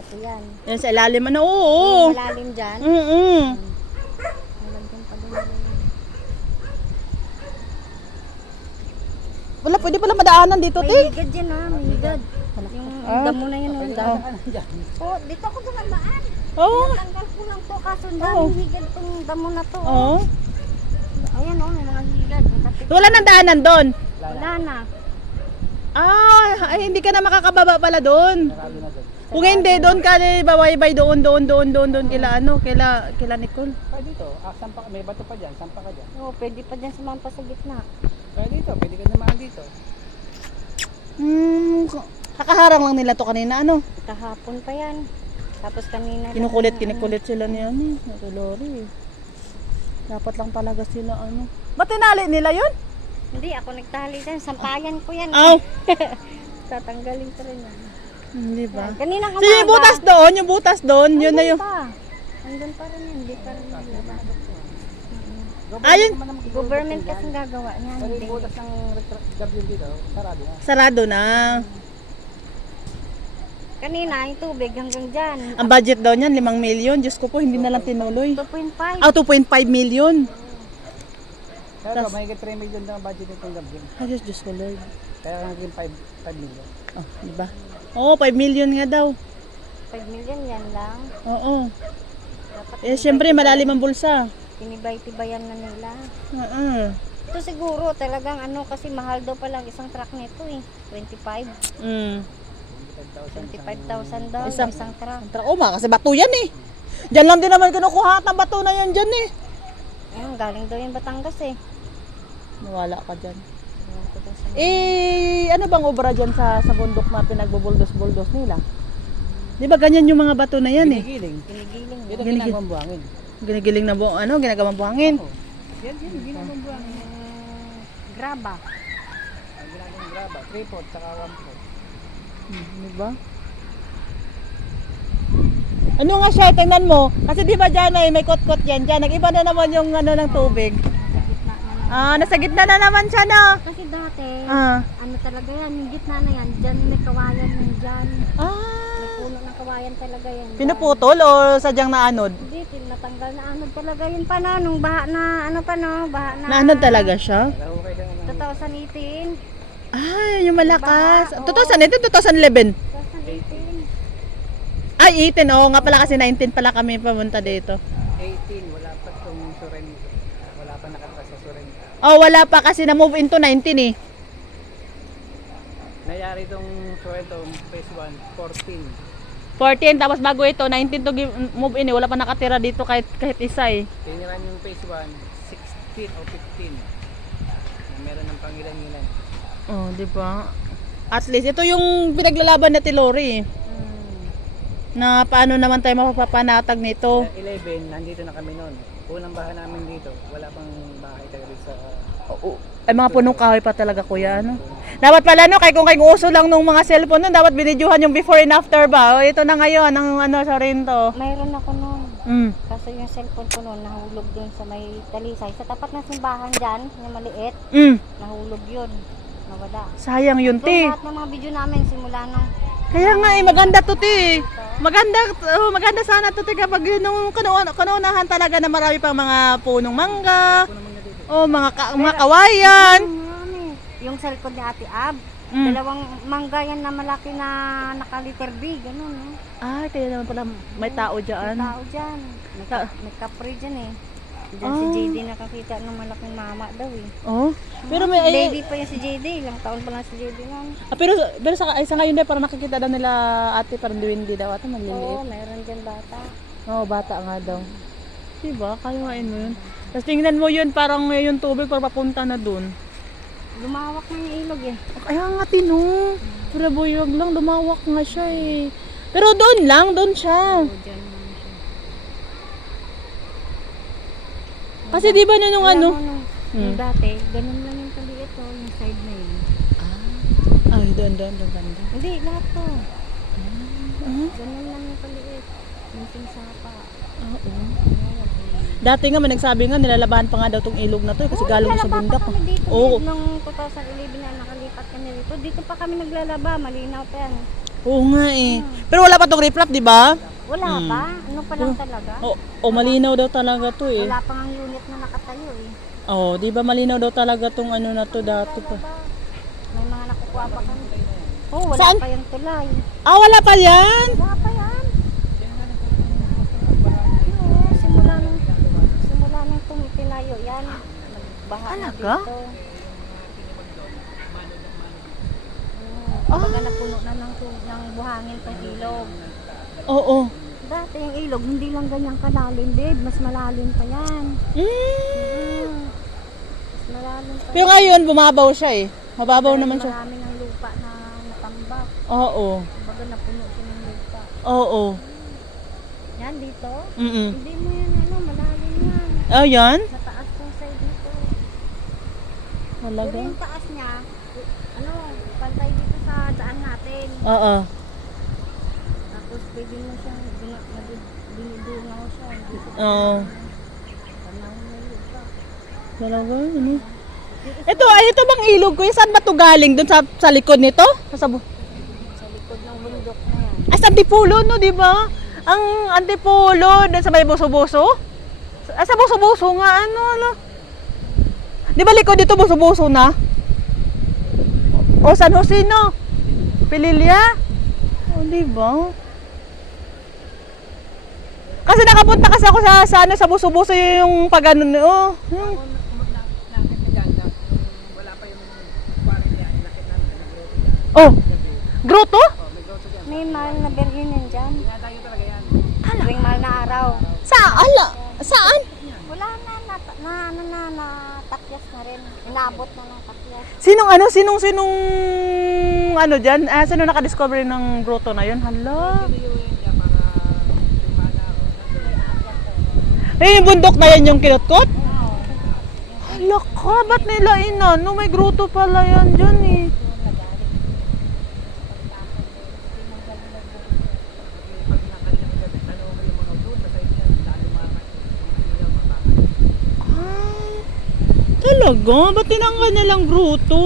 bato yan. Yan sa ilalim, ano, oo. Malalim dyan. Malagyan pa din nila. Wala, pwede pala madaanan dito, May te. higad dyan ha, may higad. Yung damo na yun. Oh, dito ako dumaan. Oo. Tanggal ko lang to kaso ang daming higad tong damo na to. Oo. Ayan oh, may mga higad. Wala nang daanan doon. Wala na. Ay, hindi ka na makakababa pala doon. Kung hindi, doon ka bawaybay doon kila Nicole. Kaya dito, sampa, may bato pa dyan, sampa ka dyan. Oo, pwede pa dyan sumampa sa gitna. Kaya dito, pwede ka naman dito. Kakaharang lang nila to kanina, ano? Kahapon pa yan. Tapos kanina Kinukulit sila ni ano, Ate Lori. Dapat lang talaga sila ano. Ba't tinali nila yun? Hindi, ako nagtali dyan. Sampayan ko yan. Aw! Tatanggalin ko rin yan. Hindi ba? Kaninang So yung butas doon, yun na yung... Andun pa rin yan, hindi pa rin nilabas. Ayun! Government kasi gagawa niyan. Pero yung butas ng W dito, sarado na. Sarado na. Kanina, yung tubig hanggang dyan. Ang budget daw niyan, 5 million. Diyos ko po, hindi na lang tinuloy. 2.5. 2.5 million. Pero may 3 million na budget itong W. Ay, Diyos ko Lord. Kaya naging 5 million. Oh, di ba? Oo, 5 million nga daw. 5 million yan lang. Oo. Dapat Siyempre, malalim ang bulsa. tinibay-tibayan na nila. Oo. Ito siguro talagang kasi mahal daw palang isang truck nito eh. 25. 25,000 daw isang truck. Kasi bato yan eh. Diyan lang din naman kinukuha ng bato na yan dyan eh. Galing daw yung Batangas eh. Nawala ka dyan. Ano bang obra dyan sa bundok na pinagbubuldos-buldos nila? Di ba ganyan yung mga bato na yan eh? Ginigiling. Ginigiling. Dito ginagawang buhangin. Ginigiling na ginagawang buhangin. Yan, ginagawang buhangin. Graba. Ang ginagawang graba, 3 pot, saka 1 pot. Di ba? Ano nga siya, tingnan mo. Kasi di ba dyan ay may kot-kot yan dyan. Nag-iba na naman yung ng tubig. Nasa gitna na naman siya na. Kasi dati, Ah. ano talaga yan, yung gitna na yan, dyan may kawayan yan dyan. May Ah. puno ng kawayan talaga yan. dyan. Pinuputol o sadyang naanod? Hindi, natanggal na anod talaga yun pa na, nung baha na, baha na. Naanod talaga siya? Nahukay lang naman. 2018. Ay, yung malakas. Baha, oo. 2008, 2011. 2018. Ay, 18. Oo nga pala kasi 19 pala kami pumunta dito. 18, wala pa itong Sorrento. Wala pa nakatira sa Sorrento. Oh, wala pa kasi na-move into 19 eh. Nangyari itong Sorrento, phase 1, 14. 14, tapos bago ito, 19 to move in eh. Wala pa nakatira dito kahit isa eh. Tiniran yung phase 1, 16 o 15. Na meron ng pangilan-ilan. Oh, di ba? At least, ito yung pinaglalaban na Lori eh. Na paano naman tayo mapapanatag nito. Sa 11, nandito na kami noon. Unang bahay namin dito, wala pang bahay talaga sa... Ay, mga punong kahoy pa talaga kuya, ano? Dapat pala, no, kung uso lang nung mga cellphone nun, dapat binidyohan yung before and after ba? O, ito na ngayon, ang Sorrento. Mayroon ako noon. Mm. Kaso yung cellphone ko noon, nahulog dun sa may talisay. Sa tapat ng simbahan dyan, yung maliit, Mm. nahulog yun. Nawala. Sayang yun, Doon te. lahat ng mga video namin, simula nung Kaya nga eh, maganda to, te. Maganda sana to, te, kapag yun, nung kanunahan talaga na marami pang mga punong mangga, o mga kawayan. yung cellphone ni Ate Ab, Mm. dalawang mangga yan na malaki na nakaliter B, ganun, no? Ay, kaya naman pala may tao May dyan. tao dyan. May kapre dyan eh. Diyan si JD nakakita ng malaking mama daw eh. Oh, pero may... Baby pa yung si JD, ilang taon pa lang si JD lang. pero sa ngayon din, parang nakikita daw nila ate, parang hindi daw ata, Oo, maliliit. meron dyan bata. Oo, bata nga daw. Diba? Kayuhain mo yun. Tapos tingnan mo yun, parang yung tubig para papunta na dun. Lumawak na yung ilog eh. Kaya nga tino. Pero buyog lang, lumawak nga siya eh. Pero doon siya. Oo, dyan lang siya. Kasi di ba nung Alam ano? mo, yung dati, ganun lang yung kaliit oh, yung side na yun. Ay, doon banda. Hindi, lahat to. Ganun lang yung kaliit. Munting sapa. Oo. Dati nga may nagsabi nga nilalabahan pa nga daw tong ilog na to kasi galing sa bundok. Kami dito, Oo. nung 2011 na nakalipat kami dito. Dito pa kami naglalaba, malinaw pa yan. Oo nga eh. Pero wala pa tong reflux, di ba? Wala ba? Ano pa lang talaga? O malinaw daw talaga to eh. Wala pang ang unit na nakatayo eh. Oh, di ba malinaw daw talaga tong ano na to dati pa. May mga nakukuha pa kami. Oh, wala Saan? pa yung tulay. Ah, wala pa yan? Wala pa yan. Simula nung tinayo yan. Nagbaha na Talaga? dito. Baga napuno na ng buhangin tong ilog. Oo. Dati yung ilog, hindi lang ganyan kalalim, babe. Mas malalim pa yan. Mas malalim pa Pero ngayon, bumabaw siya eh. Mababaw Dahil naman siya. marami ng lupa na natambak. Oo. Baga napuno siya ng lupa. Oo. Yan dito. Mm. Hindi mo yan malalim yan. Oh, yan? Mataas yung side dito. Talaga? Pero yung taas niya, pantay dito sa daan natin. Oo. Tapos pwede mo siyang dinidungaw siya. Oo. Panahon na lupa. Talaga, ano? Ito bang ilog ko? Saan ba ito galing? Doon sa likod nito? Sa likod ng bundok na yan. Sa Antipolo, no, di ba? Ang Antipolo, doon sa may buso-buso? Sa buso-buso nga, ano. Di ba likod dito buso-buso na? O San Jose, no? Pililya? O, di ba? Kasi nakapunta kasi ako sa buso-buso yung pag ano, yung Wala pa yung quarry niya, inakit namin. oh, grotto? May mahal na birhen yan dyan. Dinadayo talaga yan. Tuwing mahal na araw. Saan? Wala na, natakyas na rin. Inabot na ng takyas. Sinong ano dyan? Sino nakadiscover ng grotto na yun? Hala. Niyo yan niya para lumana ako. Yung bundok na yan yung kinutkot? Hala ka, ba't nila inano? May grotto pala yan dyan eh. Pag nakanyang gabi, ano mo yung mga doon, sa side niya, dahil mga ilaw, mga Ah, talaga? Ba't tinanggal nilang grotto?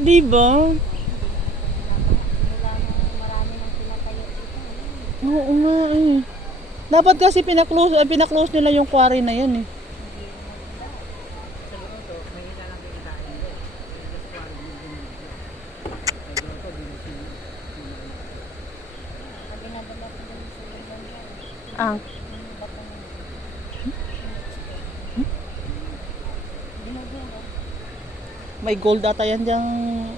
Diba? Marami nang tinatayo dito. Oo nga eh. Dapat kasi pinaklose nila yung quarry na yan eh. Dinadala ko dun sa lugar niya. Ang Dinudungaw. may gold ata yan dyang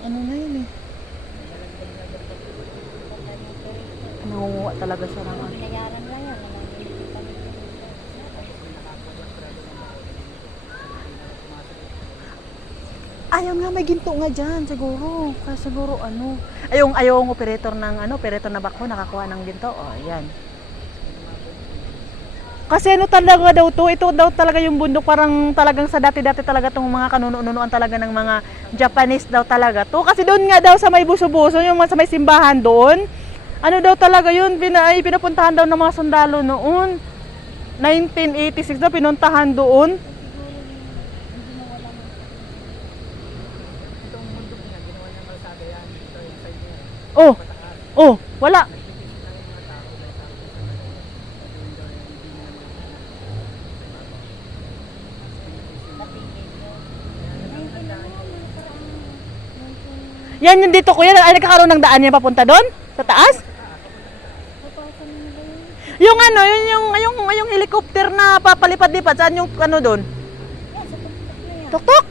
ano na yun eh. Nangunguha talaga siya ng ano. Binayaran lang yan. Ayaw nga, may ginto nga dyan siguro. Kaya siguro ano. Ayaw ang operator na bako nakakuha ng ginto. O, yan. Kasi ano talaga daw to, ito daw talaga yung bundok parang talagang sa dati-dati talaga tong mga kanunuan talaga ng mga Japanese daw talaga to. Kasi doon nga daw sa may buso-buso, yung sa may simbahan doon, ano daw talaga yun, pinapuntahan daw ng mga sundalo noon. 1986 daw pinuntahan doon. Itong bundok niya, ginawa niyang kalsada yan. Ito yung side niya. Oh, oh, wala. Yan yung dito kuya, ay nagkakaroon ng daan niya papunta doon? Sa taas? Yung ano, yung helicopter na papalipad-lipad, saan yung ano doon? Yan, sa tuktok na yan. Tuktok?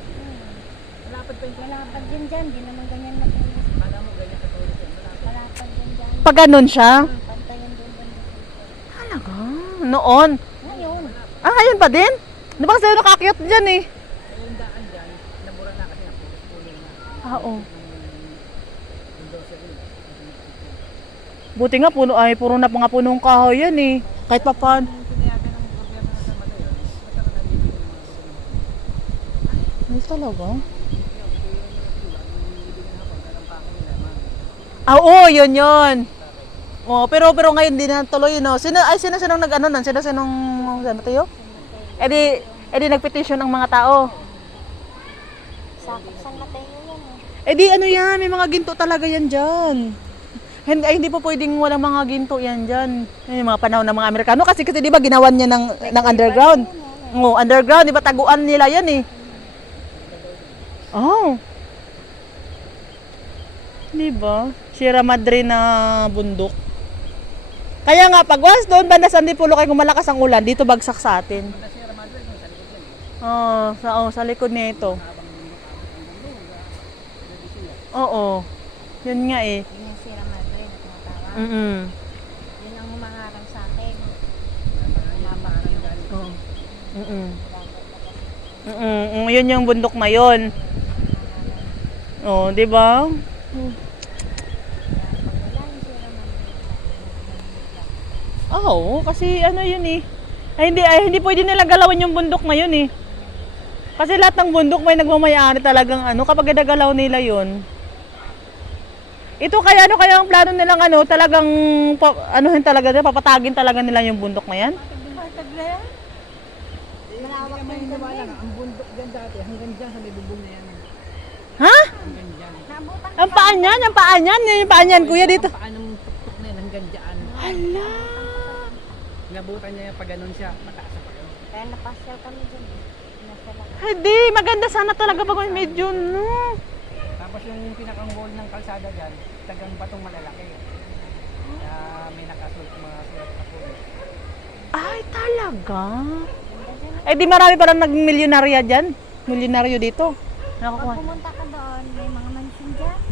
Malapad pa yung Malapad din dyan. Di naman ganyan matulis. Kala mo ganyan katulad yan. Malapad din dyan. Pag ganun siya? Pantayan doon banda dito. Talaga? Noon? Ngayon. Ah, ngayon pa din? Di ba kasi nakakyat dyan eh? Yung daan dyan, nabura na kasi puno na. Ah, oo. Bulldozer yun. Buti nga, puro na mga punong kahoy yan eh. Kahit pa paano. Yung pinayagan ng gobyerno na sa Mata yun, basta ka nabibili ng mga gobyerno. Ay, talaga? Yung Ah, oo, yun. Oh, pero ngayon din na tuloy, no. Sino nag-ano nun? Sino ano tayo? Edi nag-petition ang mga tao. Sakop San Mateo yan eh. Eh di ano yan, may mga ginto talaga yan dyan. Hindi po pwedeng walang mga ginto yan dyan. Yung mga panahon ng mga Amerikano kasi di ba ginawan niya ng underground. Oo, underground, di ba taguan nila yan eh. Oh. Di ba? Sierra Madre na bundok. Kaya nga pag once doon banda sa Antipolo kay kung malakas ang ulan, dito bagsak sa atin. Sa Sierra Madre, sa likod yan. Sa likod nito. Oo. Yun nga eh. Yun yung Sierra Madre na tinatawag. Mm. Yun ang humangarang sa akin. Oo. Yun yung bundok na yun. Oh, 'di ba? Oo, kasi ano yun eh. Hindi pwede nila galawin yung bundok na yun eh. Kasi lahat ng bundok may nagmamayari talagang ano kapag nagagalaw nila yun. Ito kaya ang plano nilang talagang anuhin talaga nila, papatagin talaga nila yung bundok na yan? Malawak Kaya na may yung niwala nga, ang bundok dyan dati, hanggang dyan sa may bubong na yan. Ha? Hanggang dyan. Nabutan Ang paan yan, yung paan yan, kuya dito. Ang paan ng tuktok na yan, hanggang dyan. Hala. Nabutan niya pag ganun siya, mataas sa pag ganun. kaya napasyal kami dyan. Nasyal ako. Hindi, maganda sana talaga pag medyo no. Tapos yung pinakang wall ng kalsada dyan, tagang batong malalaki. Kaya may nakasulat mga sulat na po. Ay, talaga? Eh di marami parang naging milyonarya dyan. Milyonaryo dito. Pag Nakakuha. pumunta ka